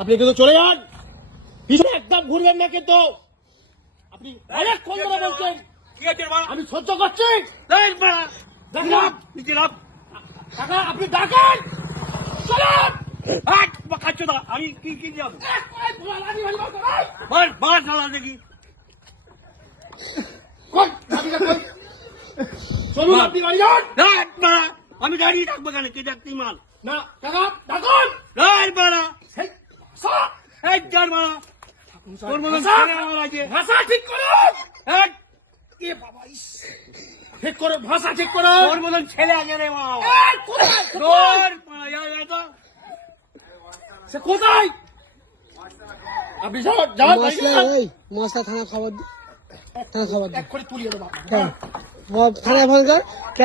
আপনি কিন্তু চলে যান, পিছনে একদম ঘুরবেন না কিন্তু। আপনি অনেকক্ষণ ধরে বলছেন, আমি সহ্য করছি। কাকা আপনি ডাকেন, চলেন। খাচ্ছ না আমি কি কি যাবো দেখি চলুন আপনি বাড়ি যান। আমি দাঁড়িয়ে থাকবো কেন কে দেখতেই মাল না কাকা ডাকুন। ভাষা ঠিক করুন, ঠিক করুন, ভাষা ঠিক করুন। তোর মতন ছেলে আছে রে সে কোথায়? আপনি যান, মশলা থানা খবর দি, থানা খবর দি, এক করে তুলিয়ে দেবো। থানায় ফোন কর।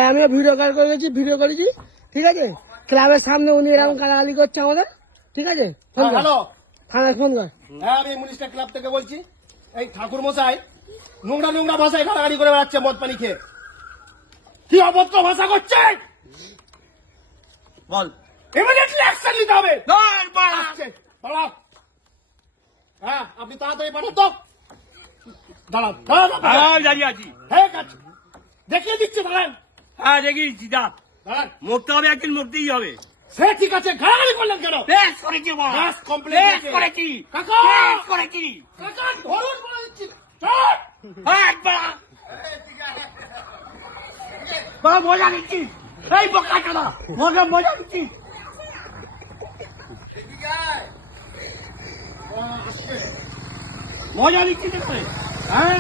আমি ভিডিও কল করেছি, ভিডিও করেছি, ঠিক আছে? ক্লাবের সামনে উনি এরকম গালাগালি করছে আমাদের, ঠিক আছে? ফোন কর, হ্যালো, থানায় ফোন কর। হ্যাঁ আমি মিনিস্টার ক্লাব থেকে বলছি। এই ঠাকুর মশাই নোংরা নোংরা ভাষায় গালাগালি করে বেড়াচ্ছে মদ পানি খেয়ে। কি অভদ্র ভাষা করছে, বল ইমিডিয়েটলি অ্যাকশন নিতে হবে। আসছে, দাঁড়াও। হ্যাঁ আপনি তাড়াতাড়ি পাঠান তো। দাঁড়ান দাঁড়ান, দাঁড়িয়ে আছি ঠিক আছে, দেখিয়ে দিচ্ছি, দাঁড়ান হ্যাঁ দেখিয়েছি যা দাঁড়ান। মরতে হবে একদিন মরতেই হবে সে ঠিক আছে, গালাগালি করলেন কেন? বেশ করেছি বেশ কমপ্লেন করেছি কাকা, বেশ করেছি কাকা ধরুন বলে দিচ্ছি। চল। মজা নিচ্ছি এই বোকাটা না মজা নিচ্ছি মজা নিচ্ছি হ্যাঁ